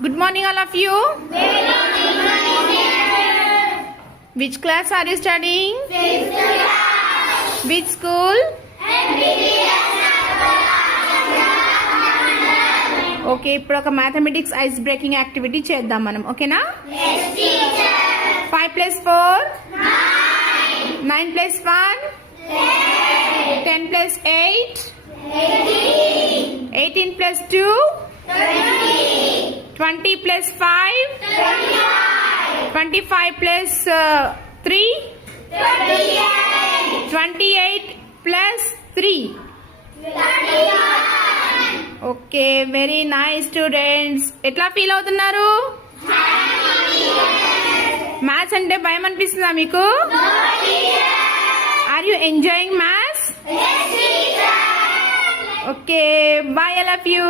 Good morning, all of you. Good morning. Which class are you studying? Fifth class. Which school? Okay, ఇప్పుడు ఒక mathematics ice breaking activity చేద్దాం మనం. ఓకేనా? 5 + 4 9 + 1 10 + 8 18 + 2 20 + 5 25 + 3 28 + 3. Okay, very nice students. ఎట్లా feel అవుతున్నారు? Maths అంటే భయం అనిపిస్తుందా మీకు? Are you enjoying maths? Okay, bye, I love you.